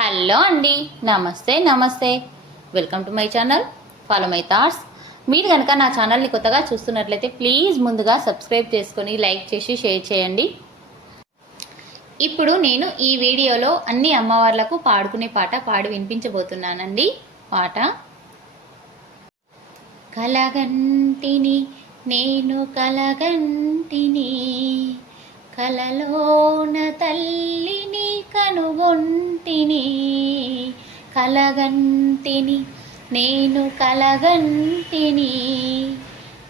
Hello అండి, నమస్తే. Welcome to my channel, follow my thoughts. మీరు కనుక నా ఛానల్ని కొత్తగా చూస్తున్నట్లయితే ప్లీజ్ ముందుగా సబ్స్క్రైబ్ చేసుకొని లైక్ చేసి షేర్ చేయండి. ఇప్పుడు నేను ఈ వీడియోలో అన్ని అమ్మవార్లకు పాడుకునే పాట పాడి వినిపించబోతున్నానండి. పాట కలగంటిని నేను కలగంటిని, కలలోన తల్లిని కనుగొంటిని. కలగంటిని నేను కలగంటిని,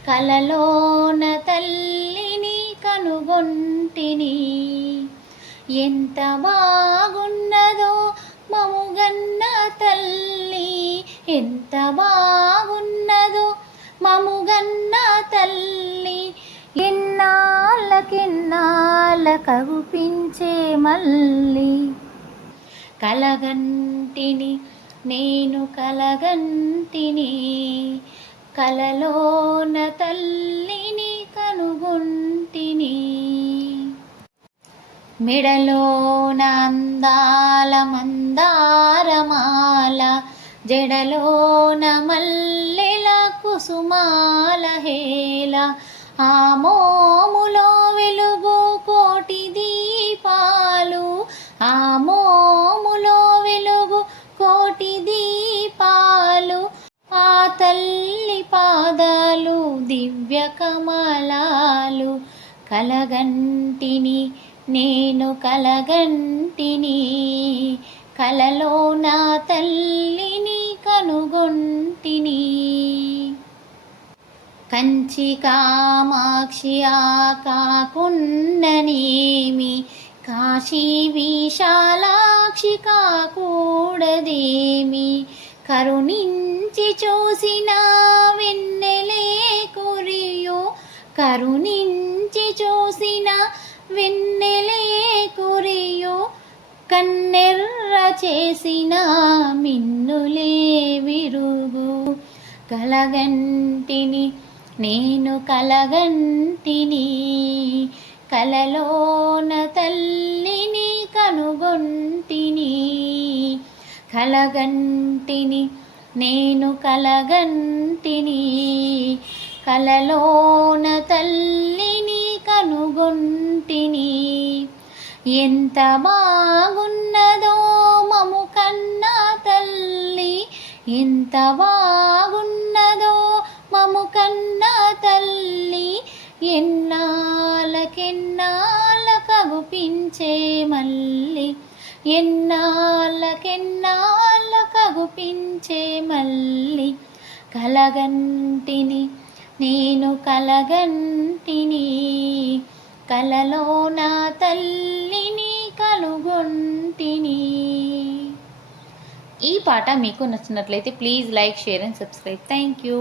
కలలోన తల్లిని కనుగొంటిని. ఎంత బాగున్నదో మముగన్న తల్లి, ఎంత బాగున్నదో మముగన్న తల్లి. ఎన్నాళ్ళకెన్నాళ్ళ కగుపించే మల్లి. కలగంటిని నేను కలగంటిని, కలలోన తల్లిని కనుగొంటిని. మెడలోన అందాల మందారమాల, జడలోన మల్లెల కుసుమాల హేల. ఆ మోములో వెలుగు కోటి దీపాలు, ఆ మోములో వెలుగు కోటి దీపాలు. ఆ తల్లి పాదాలు దివ్య కమలాలు. కలగంటిని నేను కలగంటిని, కలలో నా తల్లిని కనుగొంటిని. కంచి కామాక్షి కాకుండనేమి, కాశీ విశాలాక్షి కాకూడదేమి. కరుణించి చూసిన వెన్నెలే కురియో, కరుణించి చూసిన వెన్నెలే కురియో. కన్నెర్ర చేసిన మిన్నులే విరుగు. కలగంటిని నేను కలగంటిని, కలలోన తల్లిని కనుగొంటిని. కలగంటిని నేను కలగంటిని, కలలోన తల్లిని కనుగొంటిని. ఎంత బాగున్నదో మము కన్నా తల్లి, ఎంత బాగున్నదో మము కన్నా తల్లి. ఎన్నాళ్ళకెన్నాళ్ళ కగుపించే మల్లి, ఎన్నాళ్ళకెన్నాళ్ళ కగుపించే మల్లి. కలగంటిని నేను కలగంటిని, కలలో నా తల్లిని కనుగొంటిని. ఈ పాట మీకు నచ్చినట్లయితే please like, share and subscribe. Thank you.